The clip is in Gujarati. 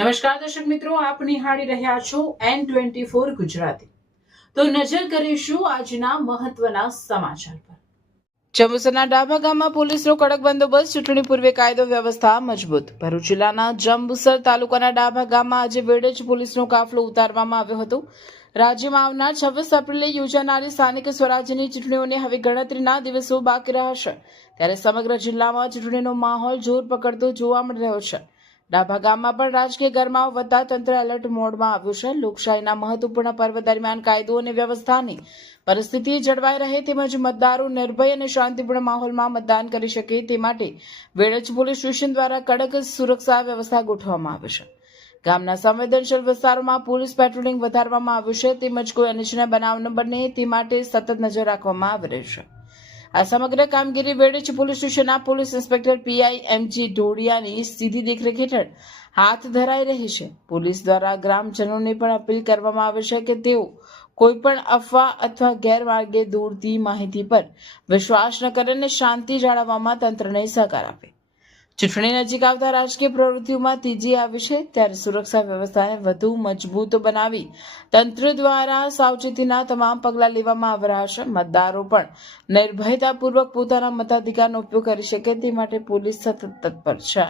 નમસ્કાર દર્શક મિત્રો, આપ નિહાળી રહ્યા છો N24 ગુજરાતી। તો નજર કરીશું આજના મહત્વના સમાચાર પર। જંબુસરના ડાભા ગામમાં પોલીસનો કડક બંદોબસ્ત, ચૂંટણી પૂર્વે કાયદો વ્યવસ્થા મજબૂત। ભરૂચ જિલ્લાના જંબુસર તાલુકાના ડાભા ગામમાં આજે વેડજ પોલીસનો કાફલો ઉતારવામાં આવ્યો હતો। રાજ્યમાં આવનાર 26 એપ્રિલે યોજાનારી સ્થાનિક સ્વરાજ્યની ચૂંટણીઓને હવે ગણતરીના દિવસો બાકી રહ્યા છે, ત્યારે સમગ્ર જિલ્લામાં ચૂંટણીનો માહોલ જોર પકડતો જોવા મળી રહ્યો છે। ડાભા ગામમાં પણ રાજકીય ગરમાવો વધતા તંત્ર એલર્ટ મોડમાં આવ્યું છે। લોકશાહીના મહત્વપૂર્ણ પર્વ દરમિયાન કાયદો અને વ્યવસ્થાની પરિસ્થિતિ જળવાઈ રહે તેમજ મતદારો નિર્ભય અને શાંતિપૂર્ણ માહોલમાં મતદાન કરી શકે તે માટે વેડજ પોલીસ સ્ટેશન દ્વારા કડક સુરક્ષા વ્યવસ્થા ગોઠવવામાં આવી છે। ગામના સંવેદનશીલ વિસ્તારોમાં પોલીસ પેટ્રોલિંગ વધારવામાં આવ્યું છે તેમજ કોઈ અનિચ્છનીય બનાવ ન બને તે માટે સતત નજર રાખવામાં આવી રહી છે। આ સમગ્ર કામગીરી વેડજ પોલીસ સ્ટેશનના પોલીસ ઇન્સ્પેક્ટર પીઆઈ એમજી ઢોડિયાની સીધી દેખરેખ હેઠળ હાથ ધરાઈ રહી છે। પોલીસ દ્વારા ગ્રામજનોને પણ અપીલ કરવામાં આવે છે કે તેઓ કોઈપણ અફવા અથવા ગેરમાર્ગે દોરતી માહિતી પર વિશ્વાસ ન કરે અને શાંતિ જાળવવામાં તંત્રને સહકાર આપે। ચૂંટણી નજીક આવતા રાજકીય પ્રવૃત્તિઓમાં તેજી આવી છે, ત્યારે સુરક્ષા વ્યવસ્થાને વધુ મજબૂત બનાવી તંત્ર દ્વારા સાવચેતીના તમામ પગલાં લેવામાં આવી રહ્યા છે। મતદારો પણ નિર્ભયતાપૂર્વક પોતાના મતાધિકારનો ઉપયોગ કરી શકે તે માટે પોલીસ સતત તત્પર છે।